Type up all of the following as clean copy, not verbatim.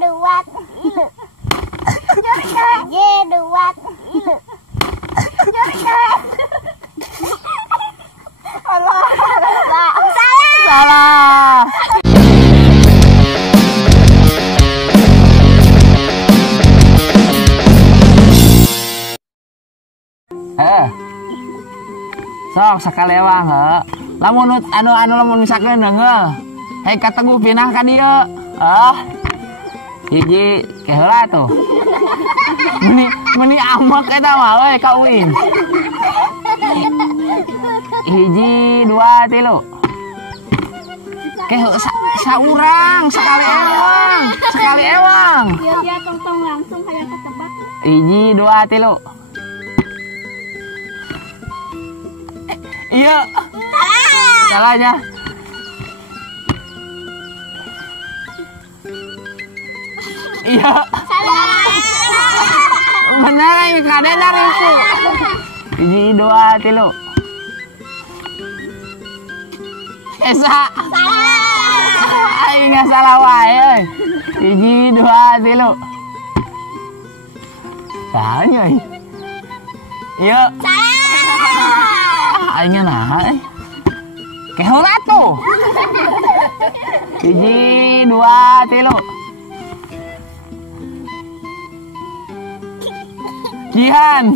dua. Dua. Allah. Salah. Sok sakalewang lamun anu lamun misalkan deungel hei kateguh pindah ka dieu hiji keheula tuh meni amak eta mah we ka uing hiji dua tilu saurang sekali ewang Dia tong langsung kayak ketebak. hiji dua tilu iya salahnya iya bener ini kade dari itu hiji dua tilu esa aing nggak salah wae hiji dua tilu salahnya iya aingnya nah keheula tuh hiji dua tilu Jihan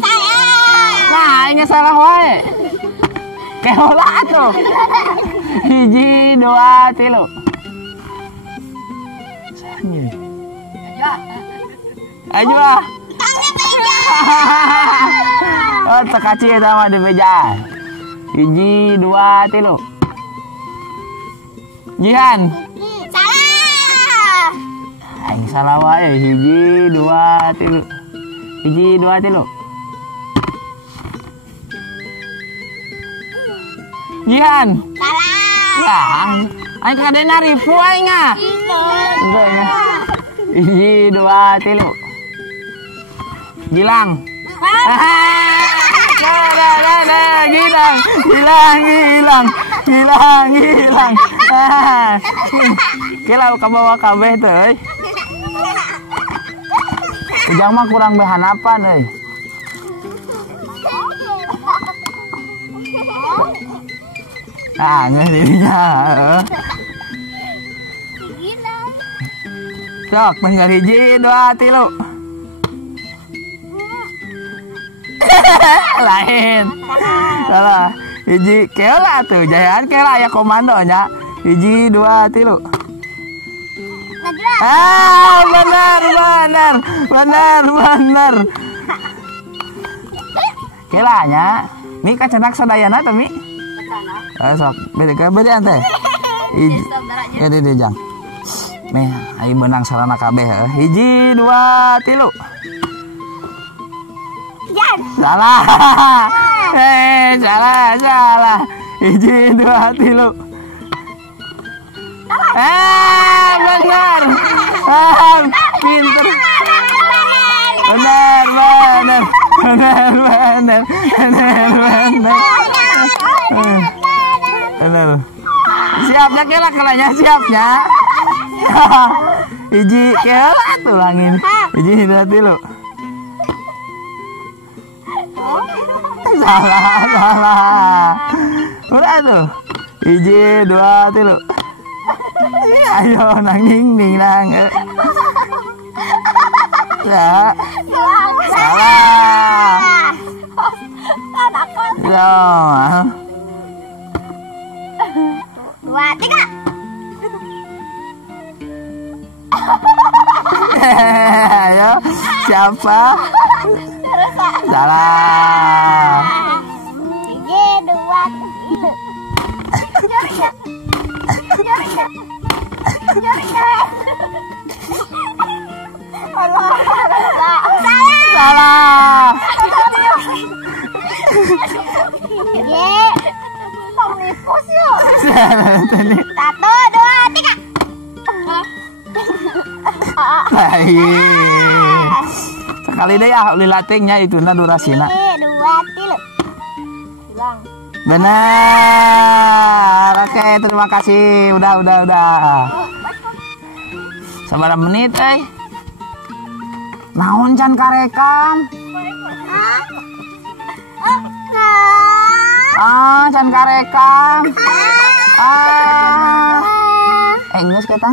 nah aingnya salah wae keheula tuh hiji dua tilu ayo ah oh tekaci eta mah di meja hiji dua tilu Jihan Salah. aing salah wae hiji dua tilu hiji dua tilu Jihan Salah. aing kadena ripu aing ah enggak ya hiji dua tilu Gilang Gilang kira ka bawa kabeh teh euy ujang mah kurang behanapan euy geus dirinya sok tinggal hiji dua tilu lain salah hiji keula tuh jayan keula aya komandonya hiji dua tilu bener kelanya mi kacenak sadayana tuh mi sok bede ante ya di jang meh ayo benang sarana kabeh hiji dua tilu salah salah hiji dua tilu benar pinter benar siapnya kela kelanya siapnya hiji kela tulangin hiji dua tilu salah udah tuh hiji dua tilu ayo nang ya salah ya Dua, tiga. ayo siapa salah Hiji, dua. salah Omnibus yuk. Satu, dua, tiga. baik sekali deh ya lilatingnya itu na durasina Dua, tilu. Hilang. benar oke terima kasih udah Sabaraha menit naon can karekam can karekam geus kita